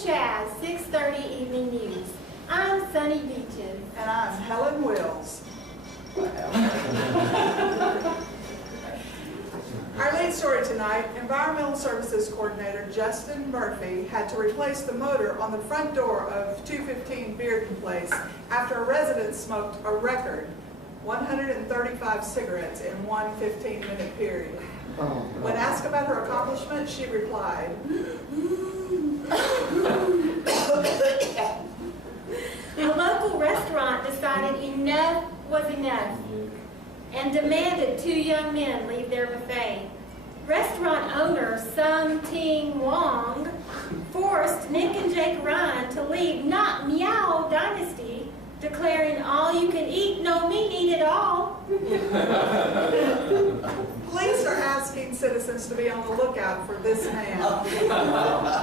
Shaz 6:30 Evening News. I'm Sunny Beaches. And I'm Helen Wills. Our lead story tonight, Environmental Services Coordinator Justin Murphy had to replace the motor on the front door of 215 Bearden Place after a resident smoked a record 135 cigarettes in one 15-minute period. When asked about her accomplishment, she replied, A local restaurant decided enough was enough and demanded two young men leave their buffet. Restaurant owner Sung Ting Wong forced Nick and Jake Ryan to leave Not Meow Dynasty, declaring all you can eat, no meat eat at all. police are asking citizens to be on the lookout for this man.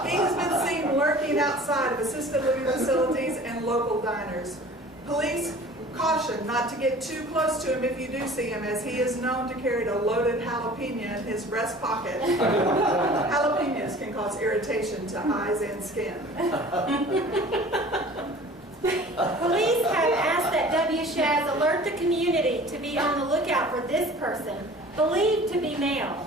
He has been seen lurking outside of assisted living facilities and local diners. Police caution not to get too close to him if you do see him, as he is known to carry a loaded jalapeno in his breast pocket. Jalapenos can cause irritation to eyes and skin. Police have asked that W. Shaz alert the community to be on the lookout for this person, believed to be male.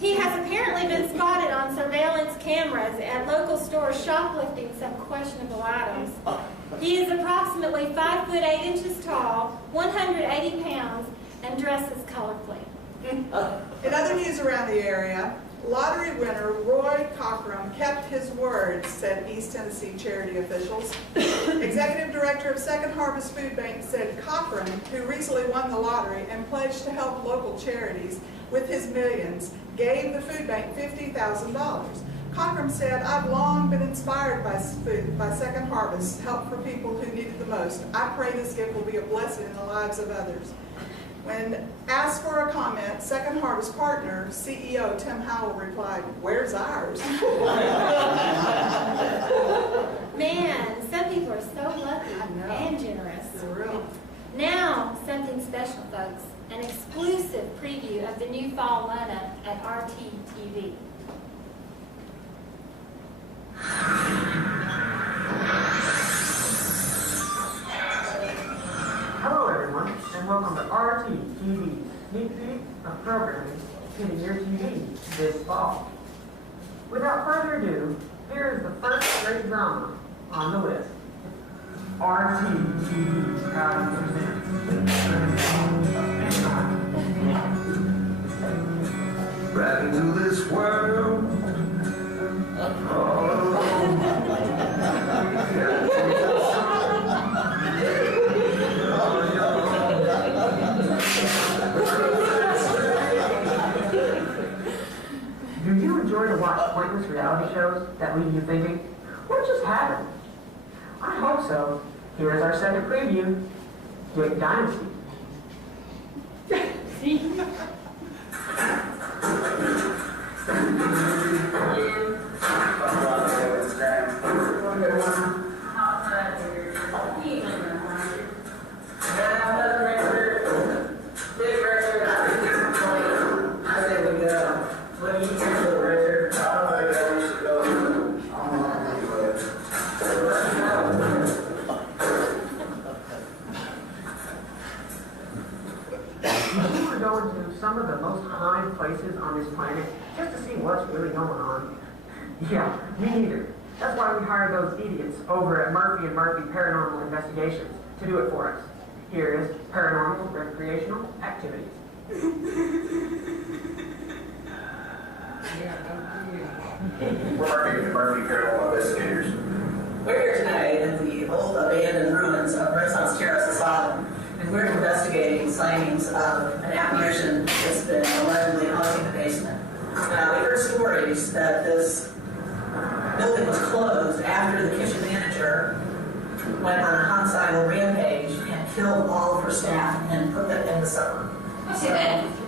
He has apparently been spotted on surveillance cameras at local stores shoplifting some questionable items. He is approximately 5 foot 8 inches tall, 180 pounds, and dresses colorfully. In other news around the area, lottery winner Roy Cockrum kept his word, said East Tennessee charity officials. Executive Director of Second Harvest Food Bank said Cockrum, who recently won the lottery and pledged to help local charities with his millions, gave the food bank $50,000. Cockrum said, I've long been inspired by Second Harvest's help for people who need it the most. I pray this gift will be a blessing in the lives of others. When asked for a comment, Second Harvest partner, CEO Tim Howell replied, where's ours? Man, some people are so lucky and generous. It's real. Now, something special, folks. An exclusive preview of the new fall lineup at RTTV. Hello everyone, and welcome to RTTV's sneak peek of programming hitting your TV this fall. Without further ado, here is the first great drama on the list. RTTV proudly presents Right into this world. Do you enjoy to watch pointless reality shows that leave you thinking, what just happened? I hope so. Here is our second preview, Dick Dynasty. Some of the most haunted places on this planet just to see what's really going on. Yeah, me neither. That's why we hired those idiots over at Murphy & Murphy Paranormal Investigations to do it for us. Here is Paranormal Recreational Activities. Murphy Paranormal Investigators. We're here tonight in the old abandoned ruins of Renaissance Terrace Asylum, and we're investigating sightings of an apparition that's been allegedly haunting the basement. Now, we heard stories that this building was closed after the kitchen manager went on a homicidal rampage and killed all of her staff and put them in the cellar. So,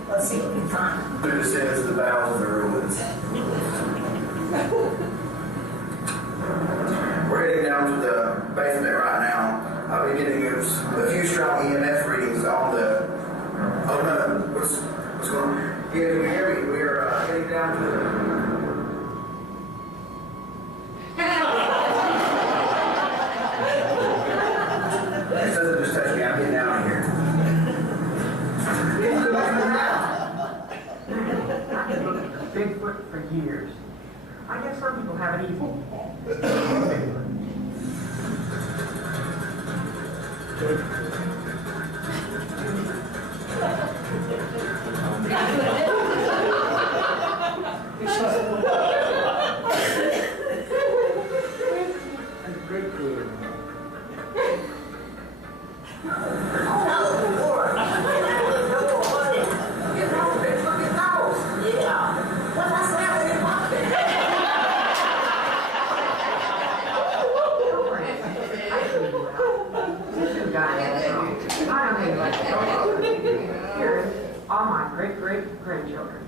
let's see what we can find. Through the descends of the bowels of the ruins. We're heading down to the basement right now. I'll be getting a few strong EMF readings on the... Oh no, what's going on? Yeah, can you hear me? We're heading down to the... Bigfoot for years. I guess some people have it easy. Here is all my great-great-grandchildren.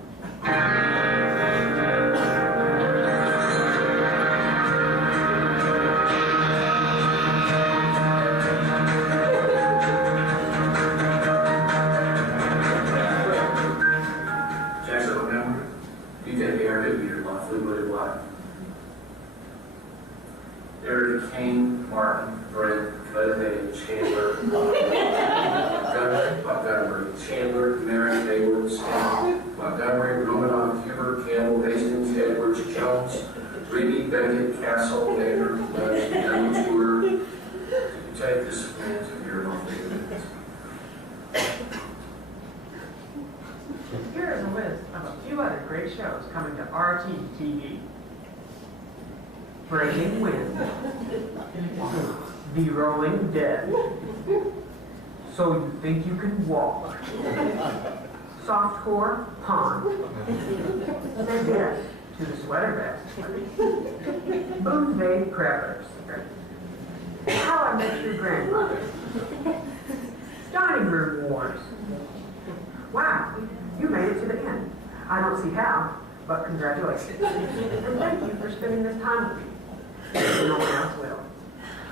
Jackson, remember? You take the air meter on Fleetwood Life. Eric, Kane, Martin, Brent, Leatherhead, Chandler, Montgomery, Chandler, Merrick, Hayward, Stanley, Montgomery, Romanoff, Huber, Campbell, Hastings, Edwards, Jones, Reedy, Beckett, Castle, Bader, Lynch, and Stewart. You take this to your monthly minutes. Here is a list of a few other great shows coming to RT TV. Breaking Wind, The Rolling Dead, So You Think You Can Walk, Softcore Pond, Say Yes to the Sweater Vest, Booze Bay Preppers, How I Met Your Grandmother, Dining Room Wars. Wow, you made it to the end. I don't see how, but congratulations. And thank you for spending this time with me. No one else will.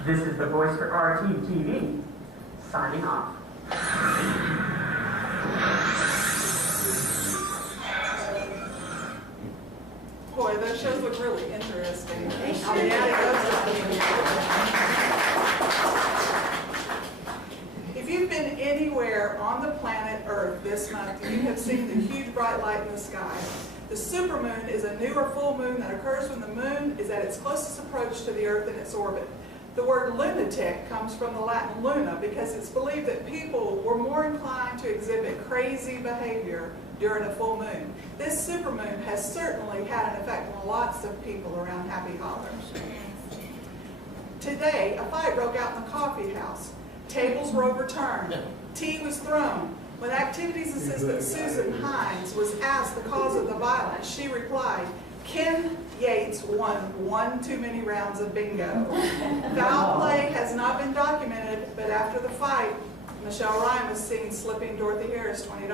This is the voice for RT TV, signing off. Boy, those shows look really interesting. They sure If you've been anywhere on the planet Earth this month, you have seen the huge bright light in the sky. The supermoon is a new or full moon that occurs when the moon is at its closest approach to the Earth in its orbit. The word lunatic comes from the Latin luna because it's believed that people were more inclined to exhibit crazy behavior during a full moon. This supermoon has certainly had an effect on lots of people around Happy Holler. Today, a fight broke out in the coffee house. Tables were overturned. Tea was thrown. When activities assistant Susan Hines was asked the cause of the violence, she replied, Ken Yates won one too many rounds of bingo. Foul play has not been documented, but after the fight, Michelle Ryan was seen slipping Dorothy Harris $20.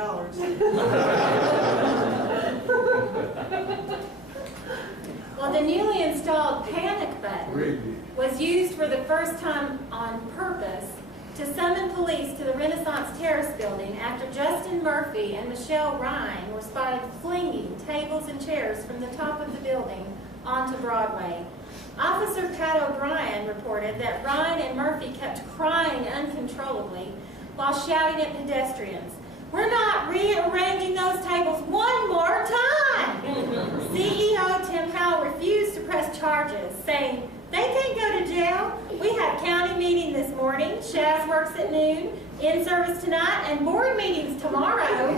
Well, the newly installed panic button was used for the first time on purpose to summon police to the Renaissance Terrace building after Justin Murphy and Michelle Ryan were spotted flinging tables and chairs from the top of the building onto Broadway. Officer Pat O'Brien reported that Ryan and Murphy kept crying uncontrollably while shouting at pedestrians, "We're not rearranging those tables one more time!" CEO Tim Howell refused to press charges, saying, "They can't go to jail. We had county meeting this morning. Shaz works at noon, in-service tonight, and board meetings tomorrow."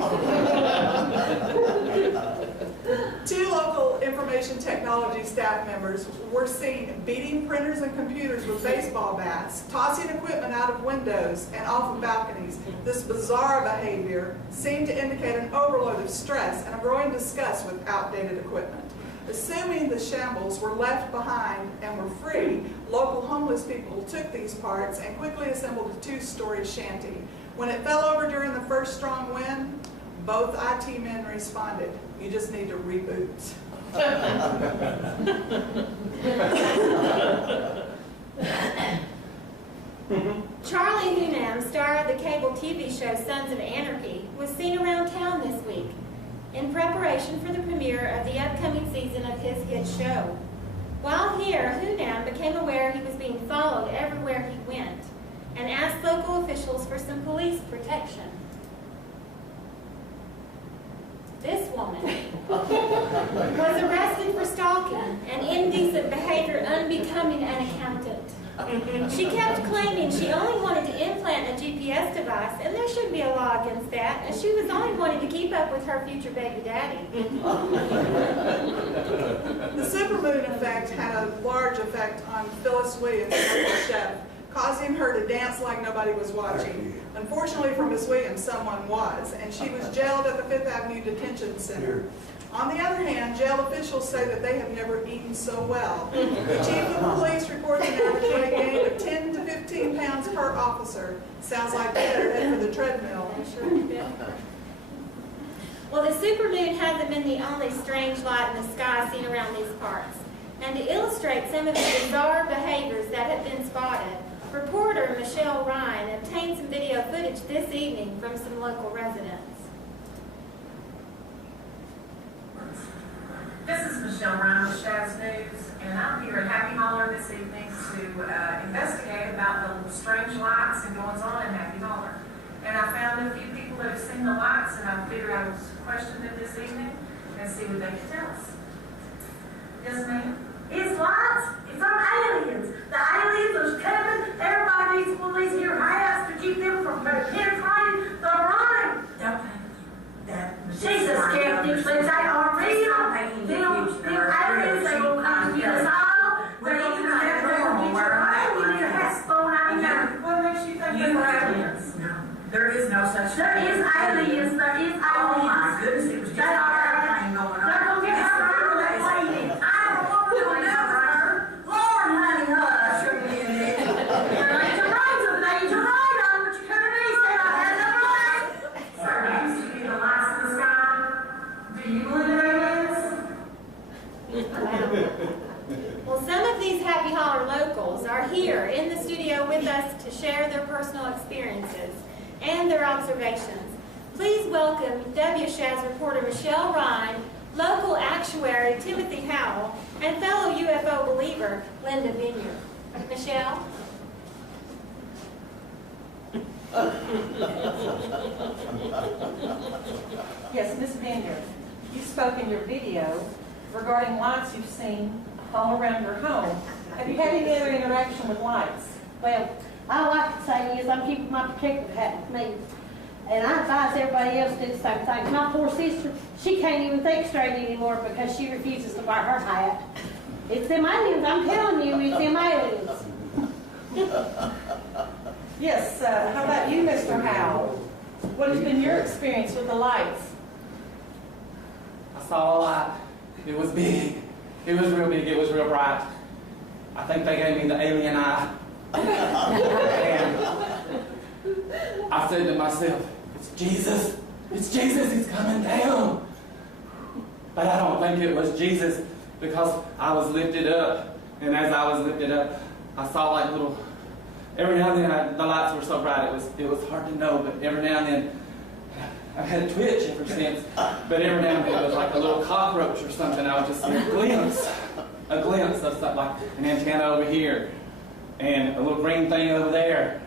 Two local information technology staff members were seen beating printers and computers with baseball bats, tossing equipment out of windows and off of balconies. This bizarre behavior seemed to indicate an overload of stress and a growing disgust with outdated equipment. Assuming the shambles were left behind and were free, local homeless people took these parts and quickly assembled a two-story shanty. When it fell over during the first strong wind, both IT men responded, "You just need to reboot." Charlie Hunnam, star of the cable TV show Sons of Anarchy, was seen around town this week in preparation for the premiere of the upcoming season of his hit show. While here, Hunnam became aware he was being followed everywhere he went and asked local officials for some police protection. This woman was arrested for stalking and indecent behavior unbecoming an accountant. She kept claiming she only wanted to implant a GPS device, and there should be a law against that, as she was only wanting to keep up with her future baby daddy. The supermoon effect had a large effect on Phyllis Williams, the local chef, causing her to dance like nobody was watching. Unfortunately for Miss Williams, someone was, and she was jailed at the Fifth Avenue Detention Center. On the other hand, jail officials say that they have never eaten so well. The chief of police reports an average weight gain of 10 to 15 pounds per officer. Sounds like they're headed for the treadmill. Well, the supermoon hasn't been the only strange light in the sky seen around these parts. And to illustrate some of the bizarre behaviors that have been spotted, reporter Michelle Ryan obtained some video footage this evening from some local residents. This is Michelle Ryan with Shaz News, and I'm here at Happy Holler this evening to investigate about the strange lights and goings on in Happy Holler. And I found a few people that have seen the lights, and I figured I would question them this evening and see what they can tell us. Yes, ma'am? It's lights. It's from aliens. The aliens are coming. Everybody needs one of these here hats to keep them from penetrating the line. Don't think that. She's a skeptic, but they are real. Them aliens, they will come to get us all. They even have to get your eye. We need a hat thrown out here. What makes you think they're aliens? No, there is no such thing. There is aliens. There is aliens. Oh my goodness, it was just They a are. airplane going on. They're going to get her out of that plane. I don't want to know her. Lord, honey, hush. You're right to ride on, but you couldn't be said I had no right. Sir, do you see the lights in the sky? Do you believe in aliens? Well, some of these Happy Holler locals are here in the studio with us to share their personal experiences and their observations. Please welcome WSHAZ reporter Michelle Ryan, local actuary Timothy Howell, and fellow UFO believer Linda Vineyard. Michelle? Yes, Ms. Vineyard, you spoke in your video regarding lights you've seen all around your home. Have you had any other interaction with lights? Well, all I can say is I'm keeping my protective hat with me. And I advise everybody else to do the same thing. My poor sister, she can't even think straight anymore because she refuses to wear her hat. It's them aliens, I'm telling you, it's them aliens. Yes, how about you, Mr. Howell? What has been your experience with the lights? I saw a light. It was big. It was real big. It was real bright. I think they gave me the alien eye. And I said to myself, it's Jesus. It's Jesus. He's coming down. But I don't think it was Jesus because I was lifted up. And as I was lifted up, I saw like little, every now and then the lights were so bright it was hard to know, but every now and then I've had a twitch ever since, but every now and then it was like a little cockroach or something. I would just see a glimpse of something like an antenna over here and a little green thing over there.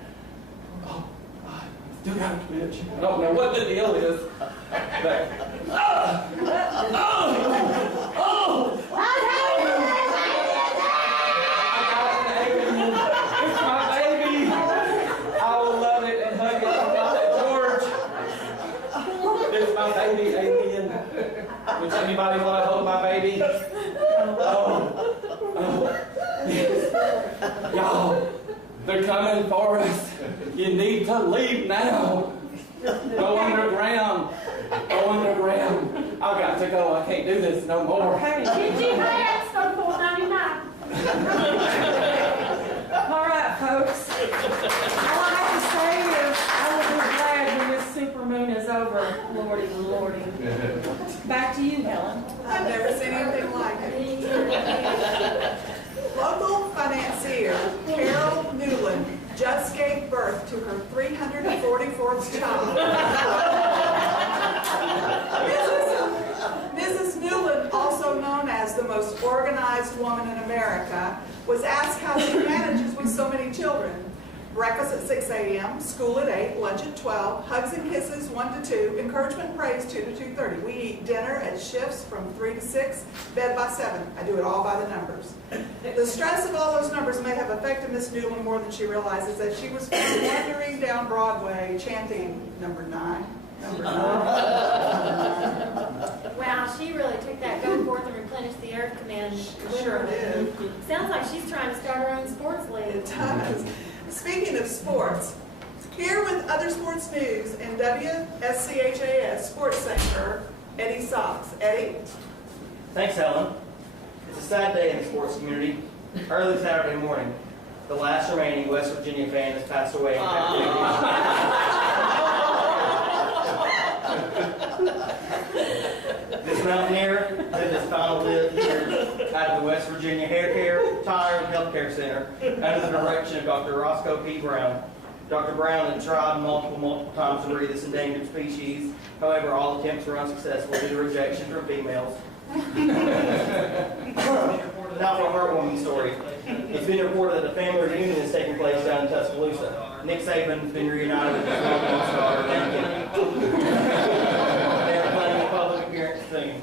Oh, I still got a twitch. I don't know what the deal is, but it's my baby. I will love it and hug it. It's my baby alien. Would anybody want to hold my baby? Oh. Yes. Y'all, they're coming for us. You need to leave now. Go underground. Go underground. I've got to go. I can't do this no more. Okay. GG hats, $34.99. All right, folks. All I have to say is I will be glad when this supermoon is over, Lordy, Lordy. Back to you, Helen. I've never seen anything like it. Local financier Carol Newland just gave birth to her 344th child. Mrs. Newland, also known as the most organized woman in America, was asked how she manages with so many children. Breakfast at 6 a.m., school at 8, lunch at 12, hugs and kisses 1 to 2, encouragement and praise 2 to 2:30. We eat dinner at shifts from 3 to 6, bed by 7. I do it all by the numbers. The stress of all those numbers may have affected Miss Newland more than she realizes, as she was found wandering down Broadway chanting number 9. Number 9. Wow, she really took that go forth and replenish the earth command. Sure did. Sounds like she's trying to start her own sports league. It does. Speaking of sports, here with other sports news in WSCHAS Sports Center, Eddie Sox. Eddie? Thanks, Helen. It's a sad day in the sports community. Early Saturday morning, the last remaining West Virginia fan has passed away in This mountaineer lived his final years at the West Virginia Hair Care, Tire, and Healthcare Center under the direction of Dr. Roscoe P. Brown. Dr. Brown had tried multiple times to breed this endangered species. However, all attempts were unsuccessful due to rejection from females. Now for a heartwarming story. It's been reported that a family reunion is taking place down in Tuscaloosa. Nick Saban has been reunited with his long-lost daughter, Anna. They are planning a public appearance soon.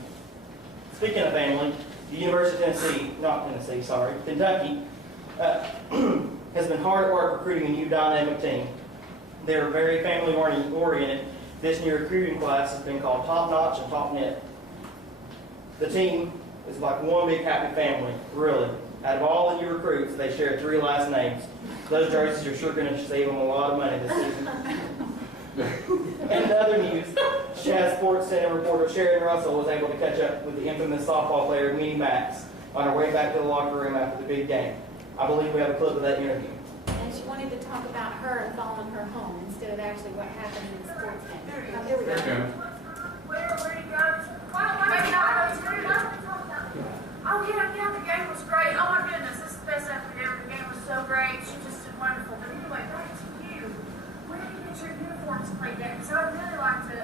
Speaking of family, the University of Kentucky has been hard at work recruiting a new dynamic team. They are very family-oriented. This new recruiting class has been called Top Notch and Top Net. The team is like one big happy family, really. Out of all the new recruits, they share 3 last names. Those jerseys are sure going to save them a lot of money this season. In other news, Shaz Sports Center reporter Sharon Russell was able to catch up with the infamous softball player Minnie Max on her way back to the locker room after the big game. I believe we have a clip of that interview. And she wanted to talk about her and following her home instead of actually what happened in the sports game. Here we go. Where do you go? Oh, yeah, the game was great. Oh my goodness, this is the best afternoon. The game was so great. She just did wonderful. But anyway, back to you. Where do you get your uniforms played at? Because I would really like to.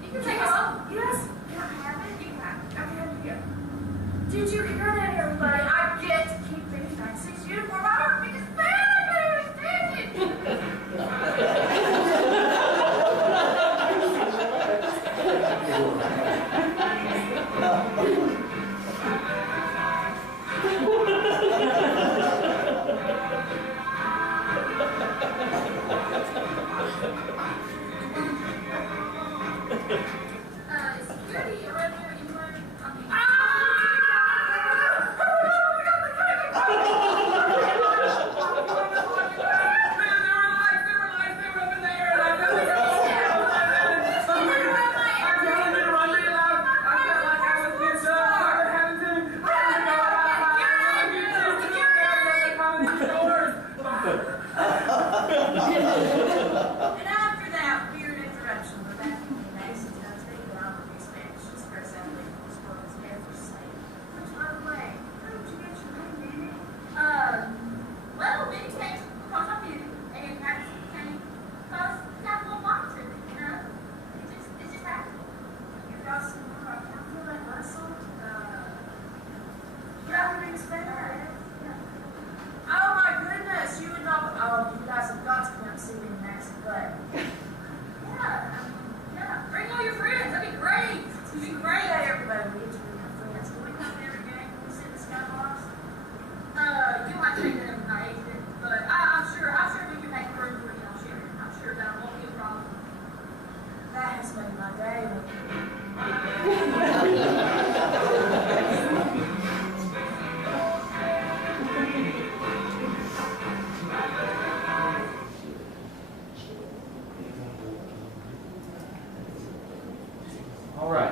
You can take it off. Yes. Can I have it? You can have it. Okay, here you go. Did you hear that, everybody? I get to keep Big Fancy's uniform. I don't think it's fair. I can't understand it.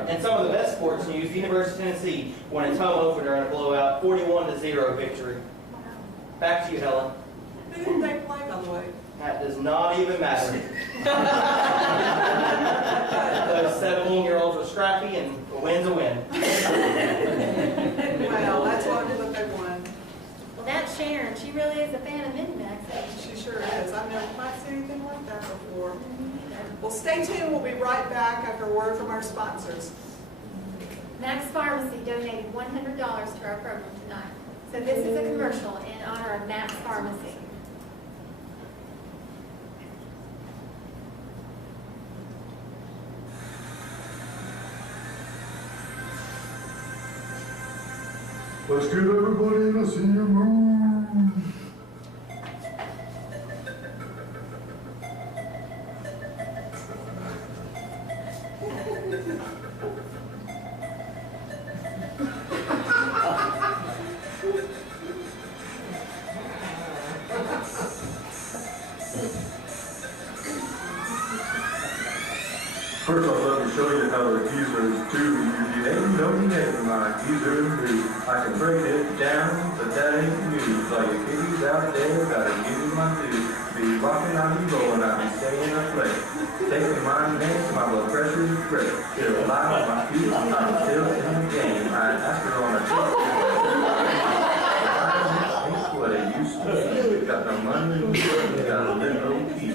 And some of the best sports news, the University of Tennessee won its home opener in a blowout 41-0 victory. Back to you, Helen. Who did they play, by the way? That does not even matter. Those 17-year-olds were scrappy, and a win's a win. Well, that's wonderful that they won. Well, that's Sharon. She really is a fan of Minnie Max. She sure is. I've never quite seen anything like that before. Well, stay tuned. We'll be right back after a word from our sponsors. Max Pharmacy donated $100 to our program tonight. So this is a commercial in honor of Max Pharmacy. Let's get everybody in a senior mood. First I'd love to show you how the geezers do. You ain't my geezer do. I can break it down, but that ain't news. All you kiddies out there gotta give me my due. Be walking, I'll be rolling, I'll be staying up late. Taking my name, my blood pressure is great. Still alive on my feet, I'm still in the game. I asked her on a trip. Ain't what it used to be. Got no money, got a little key.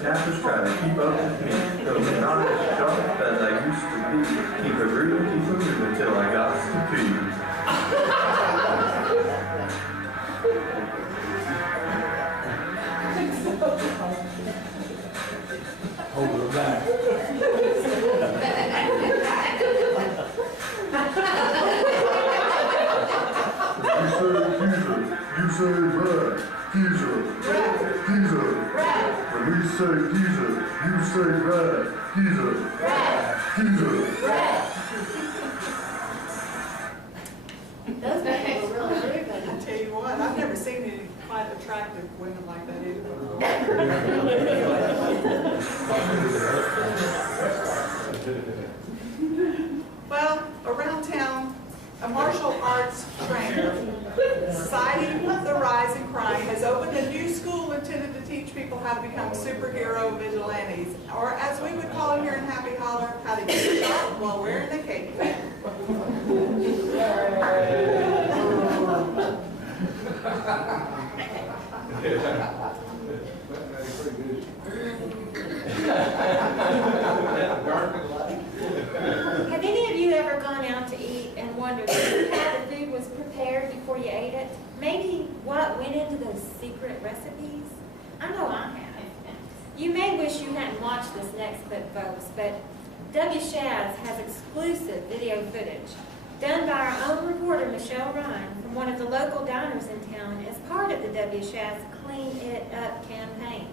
Snappers try to keep up with me. Those not as sharp as I used to be. Keep a groove, keep a moving until I got to pee. Hold it back. You say red, geezer, geezer. When we say geezer, you say red, geezer, geezer. Those people were really rude. I tell you what, I've never seen any quite attractive women like that either. Well, around town, a martial arts trainer citing the rise in crime has opened a new school intended to teach people how to become superhero vigilantes, or as we would call it here in Happy Holler, how to get shot while wearing the cape. Have any of you ever gone out to eat and wondered how the food was prepared before you ate it? Maybe what went into those secret recipes? I know I have. You may wish you hadn't watched this next clip, folks, but W. Shaz has exclusive video footage done by our own reporter, Michelle Ryan, from one of the local diners in town as part of the W. Shaz Clean It Up campaign.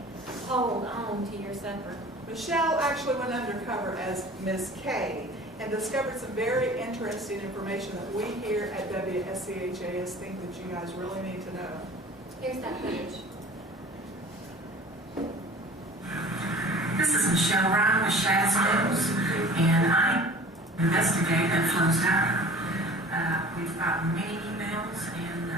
Hold on to your supper. Michelle actually went undercover as Miss K and discovered some very interesting information that we here at WSCHAS think that you guys really need to know. Here's that footage. This is Michelle Ryan with Shaz News, and I investigate at Flo's Diner. We've got many emails and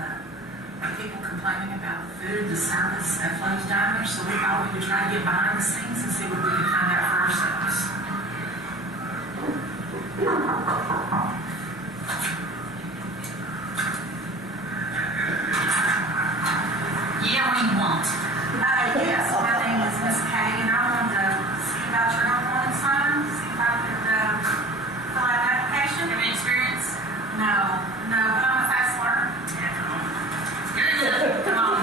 people complaining about the food, the service at Flo's Diner, so we thought we would try to get behind the scenes and see what we could find out for ourselves. Yeah, what do you want? Yes, my name is Miss Kay, and I wanted to see about your employment sign, see if I could fill out an application. Have any experience? No, but I'm a fast learner. Come on.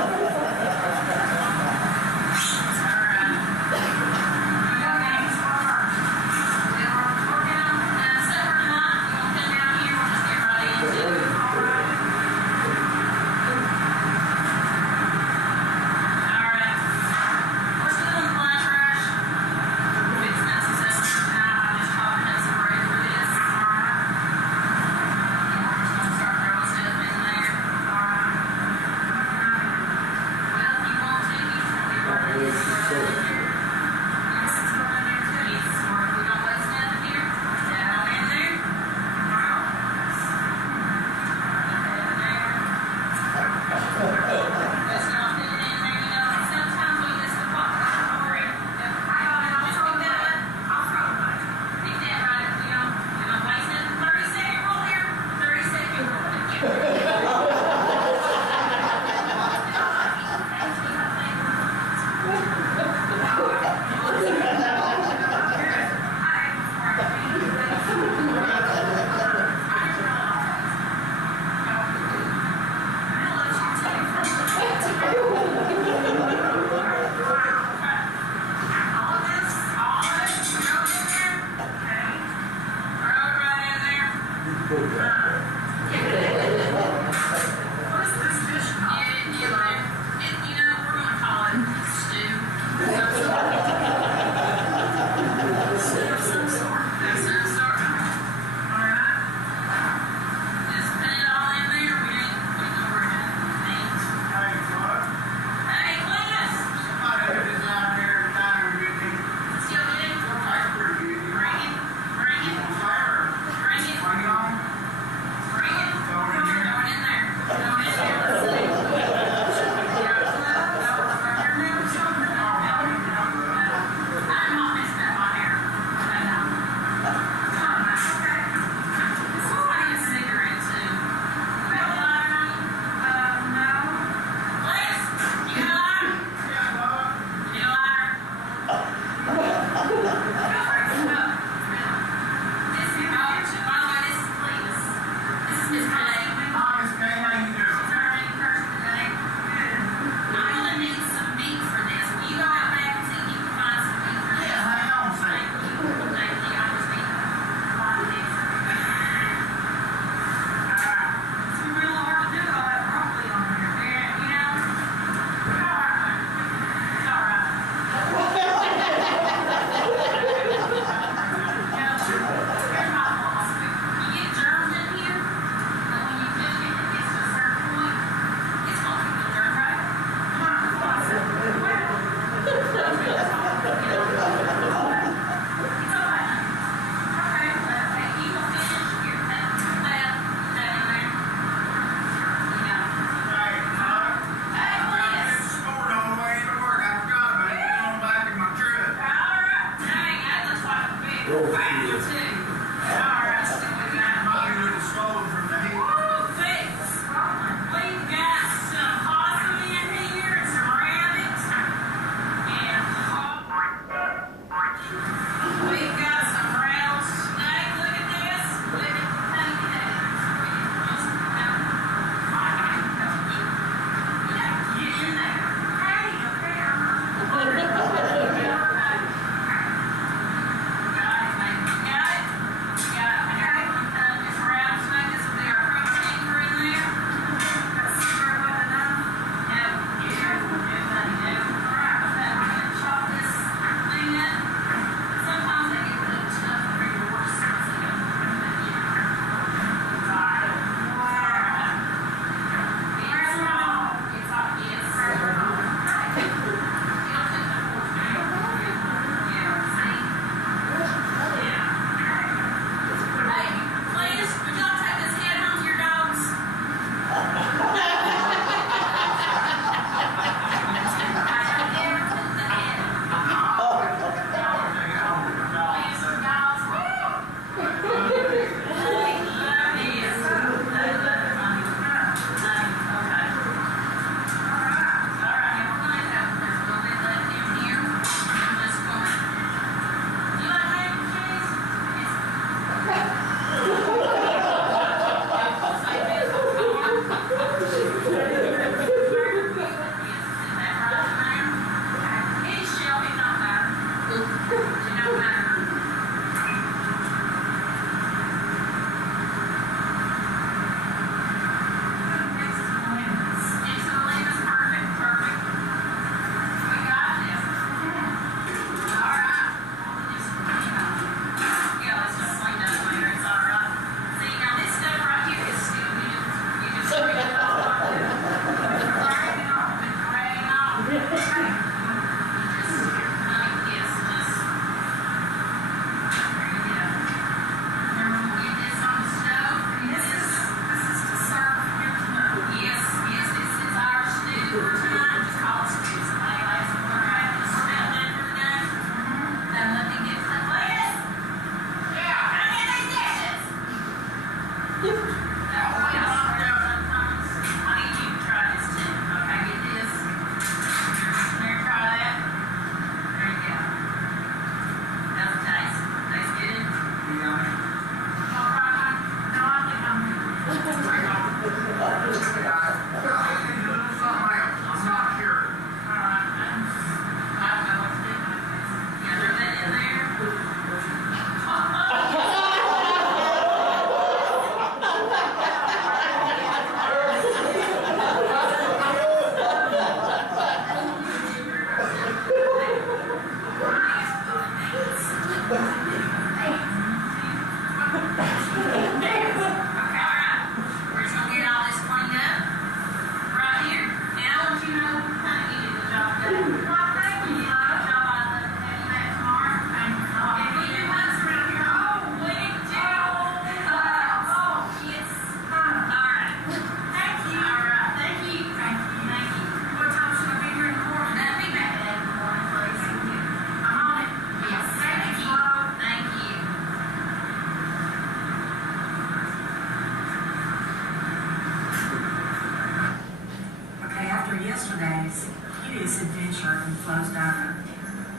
yesterday's hideous adventure in Flo's Diner.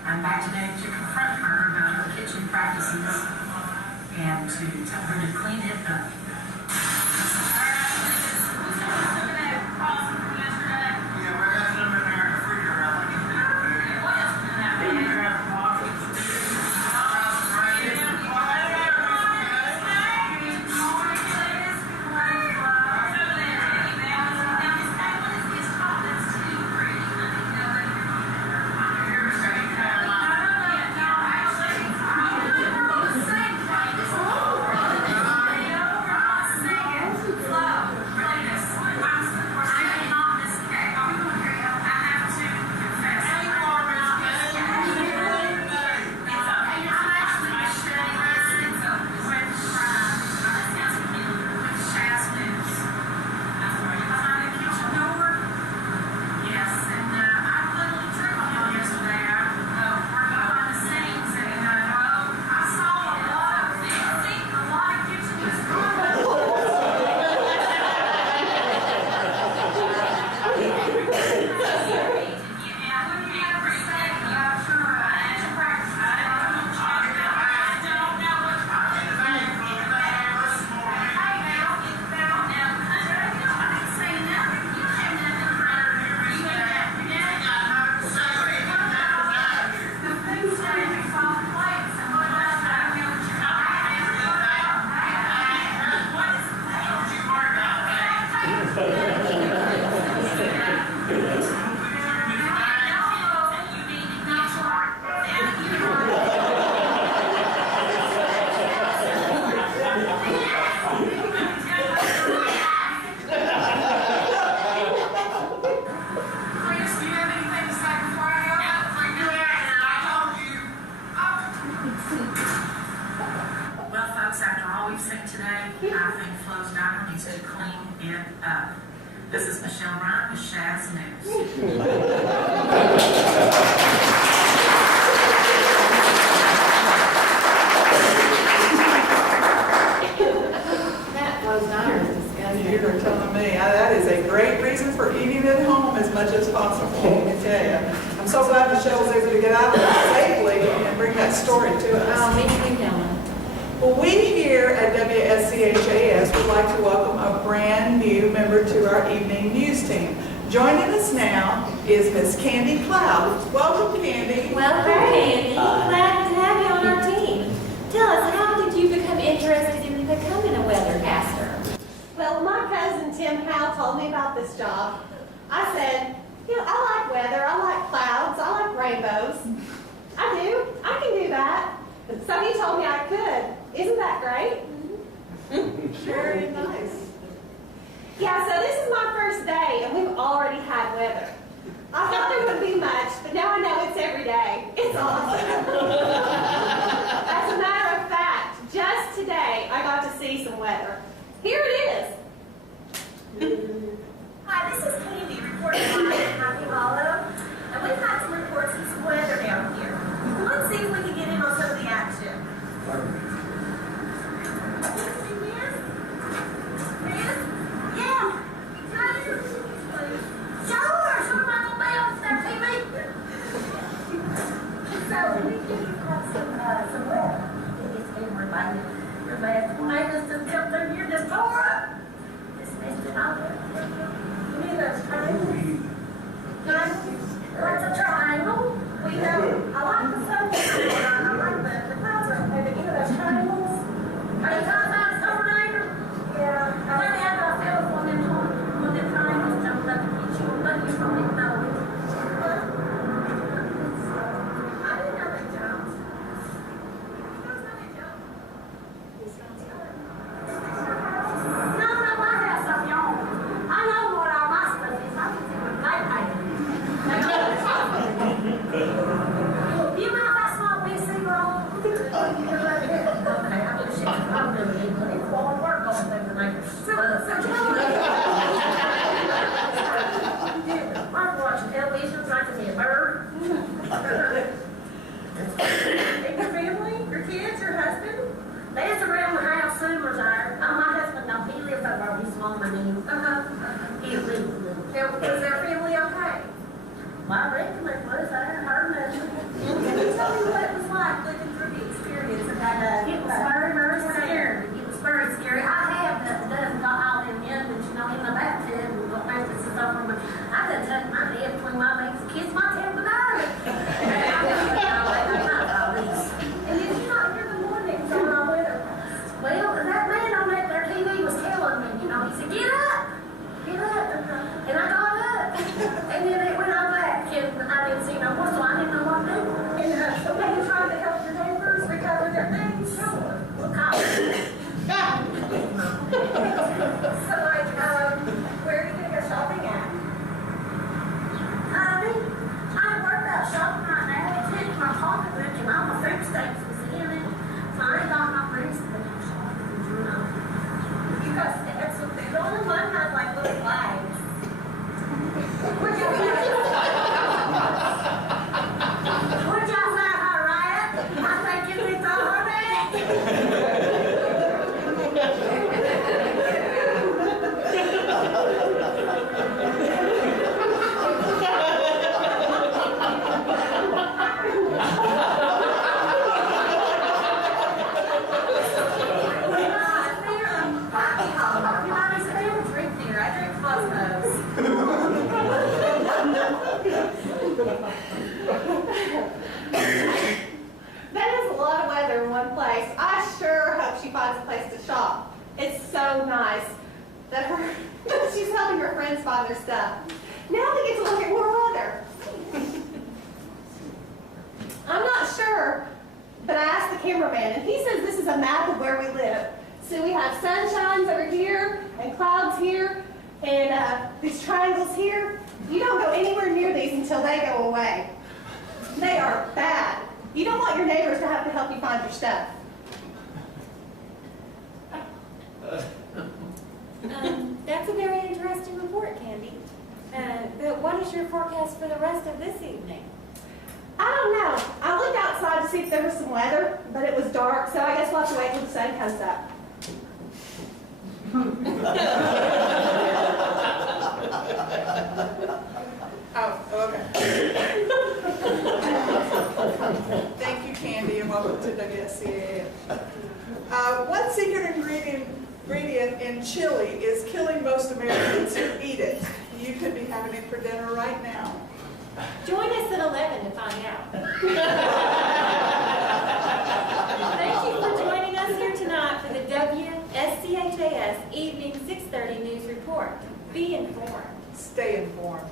I'm back today to confront her about her kitchen practices and to tell her to clean it up. This is Michelle Ryan with Shaz News. That Flo's Diner is disgusting. You're telling me, that is a great reason for eating at home as much as possible, I can tell you. I'm so glad Michelle was able to get out of it safely and bring that story to us. Oh, me too, Helen. Well, we here at WSCHAS would like to welcome a brand new member to our evening news team. Joining us now is Miss Candy Cloud. Welcome, Candy. Welcome, Candy. Glad to have you on our team. Tell us, how did you become interested in becoming a weathercaster? Well, my cousin Tim Howe told me about this job. I said, I like weather, I like clouds, I like rainbows. I do. I can do that. So he told me I could. Isn't that great? Very nice. Yeah, so this is my first day, and we've already had weather. I thought there wouldn't be much, but now I know it's every day. It's awesome. As a matter of fact, just today I got to see some weather. Here it is. Hi, this is Candy reporting live in Happy Hollow, and we've had some reports of some weather down here. So let's see if we can get in on some of the action. Miss? Yeah. Sure, am I gonna be on their TV? So we do have some weather. It's everybody. Your bad tomatoes just come through here, just tore up. Just messed it all up. You need those triangles? What's a triangle? We know, I like the sun. I like the clouds up there. You know those triangles? Are you talking about a tornado? Yeah. I think I got a feeling when them triangles jumped up and hit you, but you don't even know it. I didn't know they jumped. Those know they jumped. No, I have something on. I know what all my stuff is. I can see what they painted. You mind if I smoke BC roll? Okay, I'm gonna shit I'm doing it, but it's hard work on things tonight. So tell me. I'm watching television, trying to see a bird. And your family, your kids, your husband? There's around the house, Summers are. Oh, my husband, no, he lives over his mom and him. He lives with them. Is their family okay? Well, I reckon it was. I hadn't heard nothing. Can you tell me what it was like living through the experience of that? It was very, very scary. It was very scary. I have done got all them youngins, you know, in the bathtub and got mattresses over me. I done tucked my head between my legs and kissed my tail goodnight. And did you not hear the warnings on our weather? Well, that man on that their TV was telling me, you know, he said, get up. And I got up. And then it went on back, and I didn't see no more, so I didn't know what to do. And so have you tried to help your neighbors recover their things? Sure. Well, God. So, like, where are you going to go shopping at? I work out shopping right now. It's in my pocketbook, and all my food stamps was in it. So I ain't got no place to go shopping, you know. You got stamps with the only one has like little flags. Would y'all say all right? I think it's all right. That is a lot of weather in one place. I sure hope she finds a place to shop. It's so nice that she's helping her friends find their stuff. Now they get to look at more weather. I'm not sure, but I asked the cameraman, and he says this is a map of where we live. So we have sunshines over here, and clouds here, and these triangles here. You don't go anywhere near these until they go away. They are bad. You don't want your neighbors to have to help you find your stuff. That's a very interesting report, Candy. But what is your forecast for the rest of this evening? I don't know. I looked outside to see if there was some weather, but it was dark, so I guess we'll have to wait till the sun comes up. Oh, okay. Thank you, Candy, and welcome to WSCAN. One secret ingredient in chili is killing most Americans who eat it. You could be having it for dinner right now. Join us at 11 to find out. Thank you for joining us here tonight for the WSCHAS Evening 6:30 News Report. Be informed. Stay informed.